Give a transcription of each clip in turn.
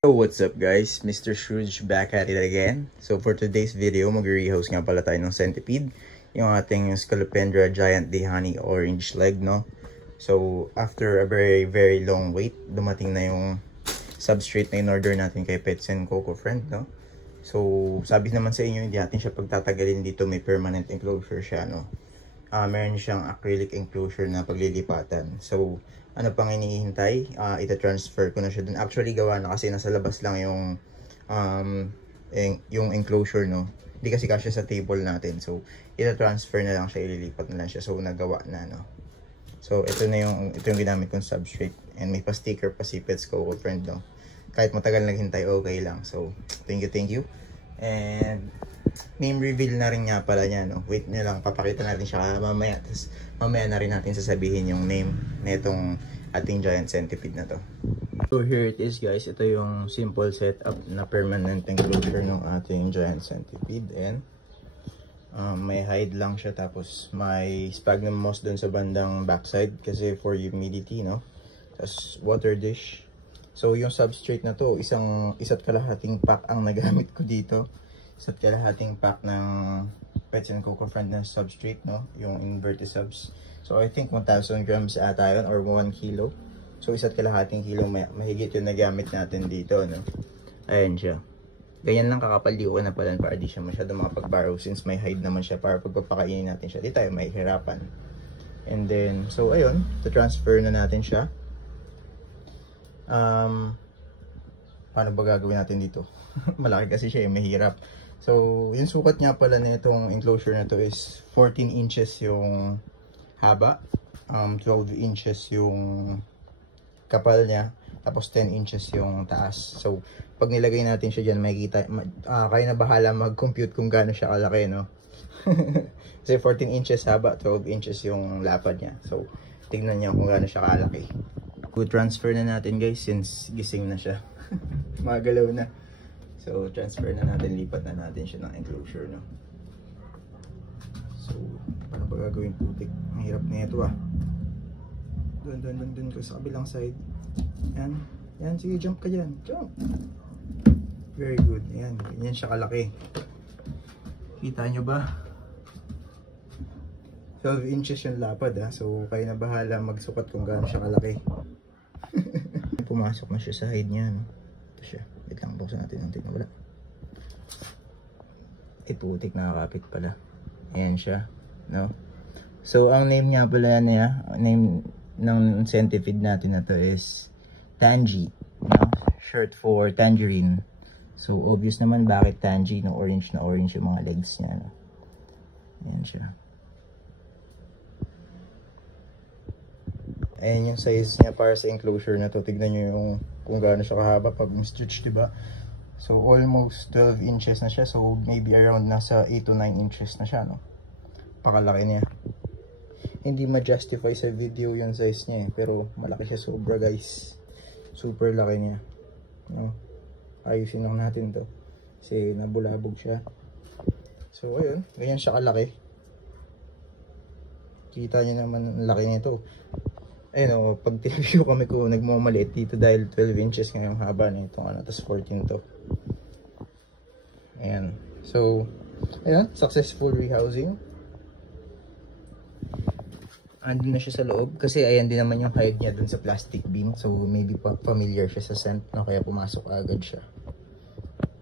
So what's up guys, Mr. Scrooge back at it again. So for today's video, mag-rehouse nga pala tayo ng centipede, yung ating Scolopendra Giant Dehani Orange Leg, no? So after a very long wait, dumating na yung substrate na in-order natin kay Pets and Coco Friend, no? So sabi naman sa inyo, hindi natin siya pagtatagalin dito, may permanent enclosure siya, no? Meron siyang acrylic enclosure na paglilipatan. So ano pang hinihintay? Ita-transfer ko na siya dun. Actually gawa na kasi nasa labas lang yung enclosure, no? Hindi kasi kasya sa table natin. So ita-transfer na lang siya, ililipat na lang siya. So nagawa na, no? So ito yung ginamit kong substrate. And may pa-sticker pa si Pets Coco Friend, no? Kahit matagal naghintay, okay lang. So thank you. And name reveal na rin nga pala niya, no? Wait nyo lang, papakita natin siya mamaya. Tapos mamaya na rin natin sasabihin yung name na itong ating giant centipede na to. So here it is guys, ito yung simple setup na permanent enclosure ng ating giant centipede. And may hide lang siya, tapos may sphagnum moss dun sa bandang backside kasi for humidity, no? Tapos water dish. So yung substrate na to, isa't kalahating pack ang nagamit ko dito. Isa't kalahating pack ng Pets and Coco Friend na substrate, no? Yung inverted subs. So I think 1,000 grams ata yun, or 1 kilo. So isa't kalahating kilo, mahigit yung nagamit natin dito, no? Ayan siya. Ganyan lang kakapal, di ko na pala para di siya masyado makapag-borrow since may hide naman siya para pagpapakainin natin siya. Di tayo mahihirapan. And then, so ayun, transfer na natin siya. Paano ba gagawin natin dito? Malaki kasi siya, mahirap. So, yung sukat nga pala na itong enclosure na to is 14 inches yung haba, 12 inches yung kapal niya, tapos 10 inches yung taas. So, pag nilagay natin siya dyan, makikita, kayo na bahala mag-compute kung gaano siya kalaki, no? Kasi 14 inches haba, 12 inches yung lapad niya. So, tignan niyo kung gaano siya kalaki. Good, transfer na natin guys since gising na siya. Magalaw na. So, transfer na natin, lipat na natin siya ng enclosure, no? So, paano ba gagawin putik? Ang hirap na ito, ah. Doon ko sa kabilang side. Yan, sige, jump ka dyan. Jump! Very good. Yan, ganyan siya kalaki. Kita nyo ba? 12 inches yung lapad, ah. So, kayo na bahala magsukat kung gaano siya kalaki. Pumasok na siya sa hide niya, no? Ito siya. Wait lang, buksan natin ng tignan. Wala. Putik, nakakapit pala. Ayan siya, no? So, ang name niya pala niya, name ng centipede natin na to is Tangy, no? Short for tangerine. So, obvious naman bakit Tangy, no? Orange na orange yung mga legs niya, no? Ayan siya. Ayan yung size niya para sa enclosure na to. Tignan nyo yung kung gaano siya kahaba pag stitch, diba? So almost 12 inches na siya. So maybe around nasa 8 to 9 inches na siya, no? Pakalaki niya. Hindi ma-justify sa video yung size niya, eh. Pero malaki siya sobra guys. Super laki niya, no? Ayusin lang natin to kasi nabulabog siya. So ayun, ganyan siya kalaki. Kita nyo naman ang laki nito. Ayun, o, pag review kami ko nagmamaliit dito dahil 12 inches ngayong haba na itong ano, tapos 14 to. Ayan. So, ayan, successful rehousing. Andun na siya sa loob kasi ayan din naman yung hide niya dun sa plastic bin. So, maybe familiar siya sa scent, no? Kaya pumasok agad siya.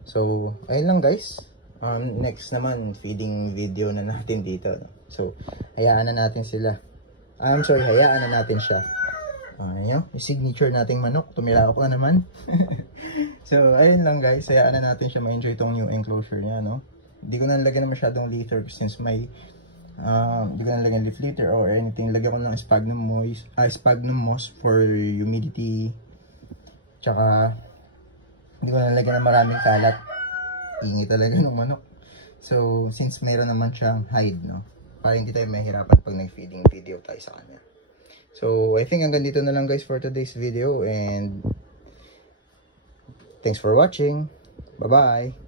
So, ayun lang guys. Next naman, feeding video na natin dito, no? So, hayaan na natin sila. Hayaan na natin siya. Ayan, yung signature nating manok. Tumilawak na naman. So, ayun lang guys. Hayaan na natin siya ma-enjoy itong new enclosure niya, no? Hindi ko na nalagyan na masyadong litter since may hindi ko na nalagyan leaf litter or anything. Lagyan ko lang sphagnum moss for humidity. Tsaka, hindi ko na nalagyan ng maraming kalat. Ingi talaga ng manok. So, since mayroon naman siyang hide, no? Para hindi tayo mahirapan pag nag-feeding video tayo sa kanya. So, I think hanggang dito na lang guys for today's video. And thanks for watching. Bye-bye!